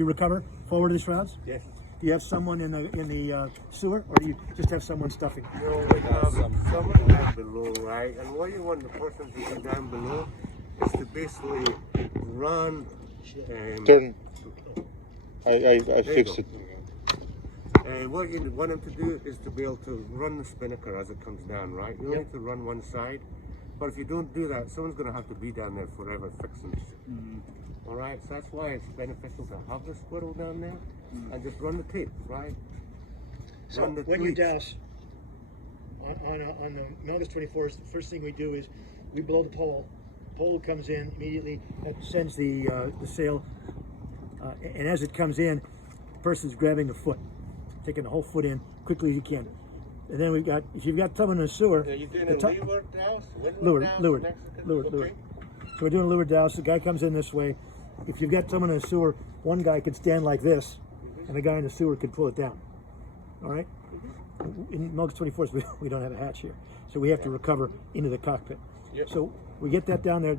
you recover forward of the shrouds? Yes. Do you have someone in the sewer, or do you just have someone stuffing? No, we have someone down below, right? And what you want the person to do down below is to basically run. Turn. I fix it. And what you want them to do is to be able to run the spinnaker as it comes down, right? You only need to run one side. But if you don't do that, someone's going to have to be down there forever fixing shit. All right? So that's why it's beneficial to have the squirrel down there and just run the tape, right? So when you douse on the August 24th, the first thing we do is we blow the pole. The pole comes in immediately, that sends the sail, and as it comes in, the person's grabbing the foot, taking the whole foot in quickly as you can. And then we've got, if you've got someone in the sewer, Are you doing a leeward douse? Leeward. So we're doing a leeward douse. The guy comes in this way. If you've got someone in the sewer, one guy can stand like this, and the guy in the sewer can pull it down. All right? In August 24th, we don't have a hatch here, so we have to recover into the cockpit. So we get that down there,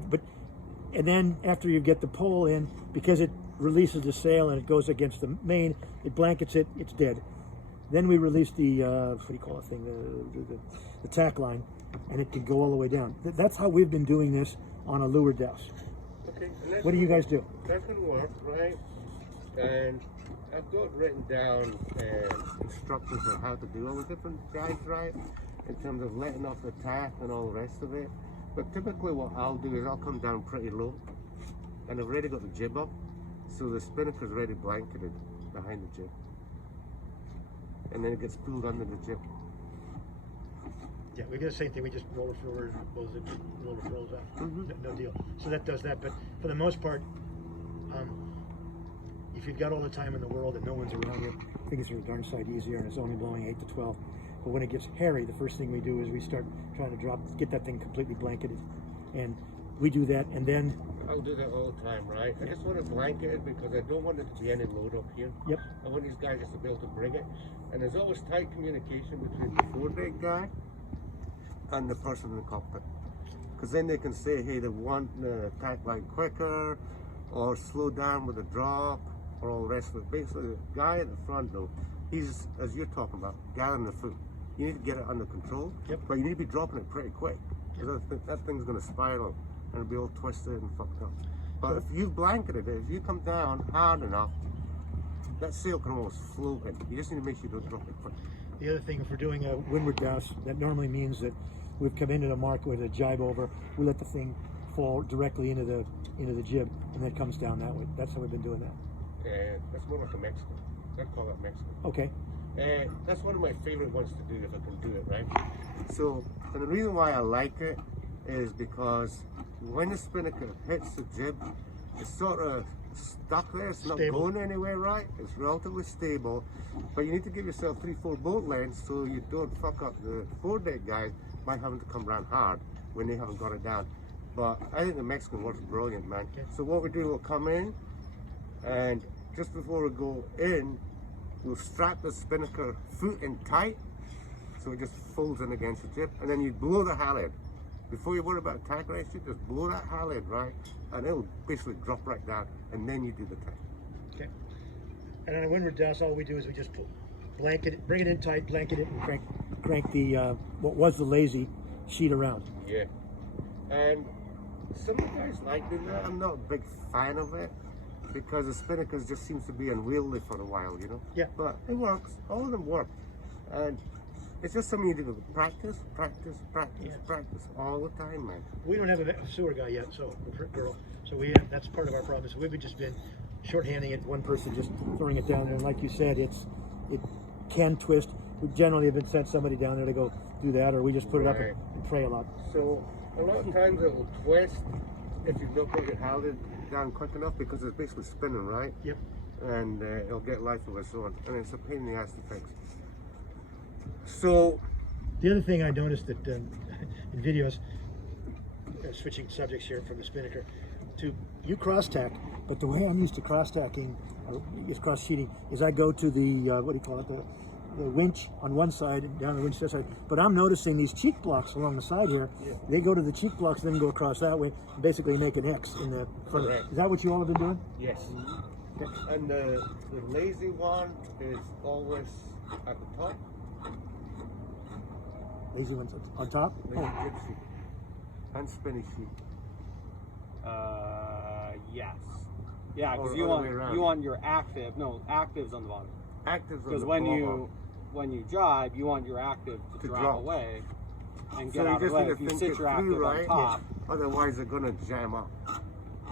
and then after you get the pole in, because it releases the sail and it goes against the main, it blankets it, it's dead. Then we release the what do you call it thing, the tack line, and it can go all the way down. That's how we've been doing this on a leeward douse. Okay. What do you guys do? That can work, right? And I've got written down instructions on how to do all the different guides, right? In terms of letting off the tack and all the rest of it. But typically what I'll do is I'll come down pretty low, and I've already got the jib up, so the spinnaker's already blanketed behind the jib. And then it gets pulled under the jib. Yeah, we do the same thing. We just roll it forward and roll the rolls out. No deal. So that does that. But for the most part, if you've got all the time in the world and no one's around you, things are darn sight easier, and it's only blowing 8 to 12. But when it gets hairy, the first thing we do is we start trying to get that thing completely blanketed, and we do that, and then I'll do that all the time, right? I just want to blanket it because I don't want it to be any load up here. Yep. I want these guys just to be able to bring it. And there's always tight communication between the foredeck guy and the person in the cockpit. Because then they can say, hey, they want the tack line quicker, or slow down with a drop, or all the rest of it. Basically, the guy at the front, though, he's, as you're talking about, gathering the foot. You need to get it under control, but you need to be dropping it pretty quick. Because that thing's going to spiral and it'll be all twisted and fucked up. But if you've blanketed it, if you come down hard enough, that sail can almost float in. You just need to make sure you don't drop it quick. The other thing, if we're doing a windward douse, that normally means that we've come into the mark with a jibe over. We let the thing fall directly into the jib, and then it comes down that way. That's how we've been doing that. And that's more like a Mexican. I'd call that Mexican. Okay. And that's one of my favorite ones to do if I can do it, right? So, and the reason why I like it is because when the spinnaker hits the jib, it's sort of stuck there. It's not going anywhere, right? It's relatively stable, but you need to give yourself 3-4 boat lengths so you don't fuck up the foredeck guys by having to come around hard when they haven't got it down. But I think the Mexican works brilliant, man. So what we do, we'll come in, and just before we go in, we'll strap the spinnaker foot in tight so it just folds in against the jib, and then you blow the halyard. Before you worry about tack ratio, just blow that halyard, right? And it'll basically drop right down, and then you do the tack. Okay. And on a windward douse, all we do is we just blanket it, bring it in tight, blanket it, and crank the what was the lazy sheet around. Yeah. And some of the guys like doing that. I'm not a big fan of it because the spinnaker just seems to be unwieldy for a while, you know? Yeah. But it works. All of them work. And it's just something you do. Practice all the time, man. We don't have a sewer guy yet, so girl. So that's part of our problem. So we've just been shorthanding it. One person just throwing it down there, and like you said, it can twist. We generally have been sent somebody down there to go do that, or we just put it up and pray a lot. So a lot of times it will twist if you've not got your halyard down quick enough because it's basically spinning, right? Yep. And it'll get life of its own, and it's a pain in the ass to fix. So the other thing I noticed that in videos, switching subjects here from the spinnaker, you cross tack, but the way I'm used to cross tacking, is cross sheeting, is I go to the what do you call it, the winch on one side and down the winch the other side. But I'm noticing these cheek blocks along the side here. Yeah. They go to the cheek blocks, then go across that way, and basically make an X in the front. Correct. Is that what you all have been doing? Yes. And the lazy one is always at the top. Lazy ones on top? Lazy jib sheet. And spinny sheet. Yes. Yeah, because Or you other way around. want your active. No, active's on the bottom. Actives on Because the when you jibe, you want your active to drop drop. away and So get you out of just the way. need to If you think sit it your through, active right? on top, Otherwise they're gonna jam up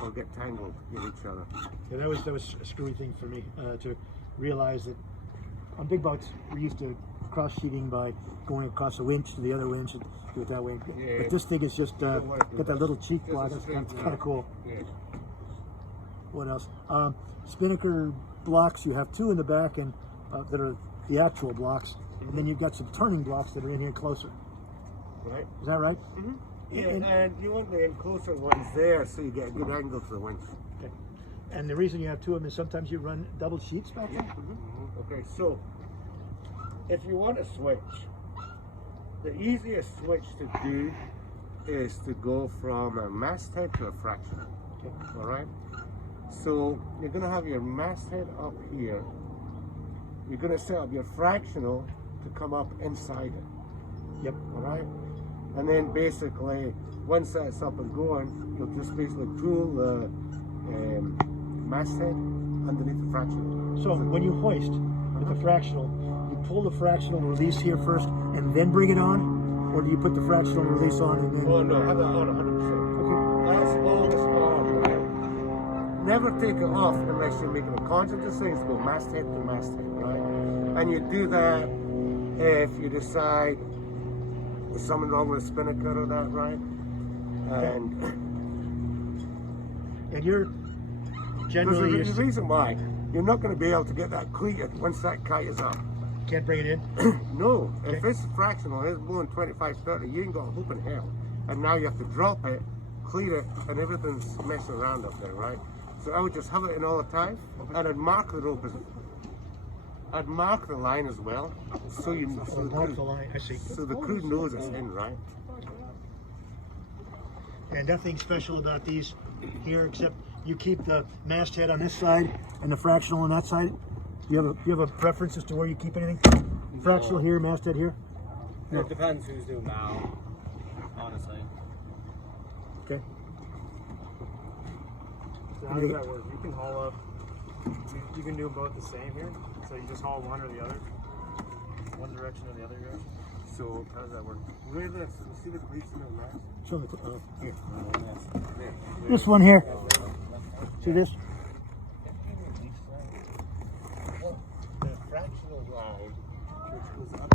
or get tangled in each other. Yeah, that was a screwy thing for me to realize that on big boats we're used to cross sheeting by going across a winch to the other winch and do it that way. Yeah. But this thing is just don't wanna do got that that. little cheek Just block. a That's straight kind of cool. Yeah. What else? Spinnaker blocks. You have two in the back and that are the actual blocks, and then you've got some turning blocks that are in here closer. Right? Is that right? Yeah, and you want the closer ones there so you get a good angle for the winch. Okay. And the reason you have two of them is sometimes you run double sheets back there. Okay, so if you want to switch, the easiest switch to do is to go from a masthead to a fractional. Okay. All right. So you're going to have your masthead up here. You're going to set up your fractional to come up inside it. Yep. All right. And then basically, once that's up and going, you'll just basically pull the masthead underneath the fractional. So when you hoist with the fractional, you pull the fractional release here first and then bring it on, or do you put the fractional release on and then? Oh no, have that on 100%. Okay. That's always on, right? Never take it off unless you're making a conscious decision to go masthead to masthead, right? And you do that if you decide there's something wrong with the spinnaker or that, right? And you're There's generally a you reason why. You're not going to be able to get that cleated once that kite is up. can't bring it in. No, if Okay. it's fractional, it's blowing 25, 30, you ain't got a hoop in hell. And now you have to drop it, clear it, and everything's messing around up there, right? So I would just have it in all the time, and I'd mark the rope. I'd mark the line as well, so you so the Mark crew- the line. I see. so the crew knows it's in, right? And nothing special about these here except you keep the masthead on this side and the fractional on that side. You have a preference as to where you keep anything? Fractional here, masthead here. No. it depends who's doing bow, honestly. Okay. So how does that work? You can haul up, you can do them both the same here? So you just haul one or the other? One direction or the other direction? So How does that work? where this? You see the cleats in the last? Show the here. There. This one here. See this? The fractional line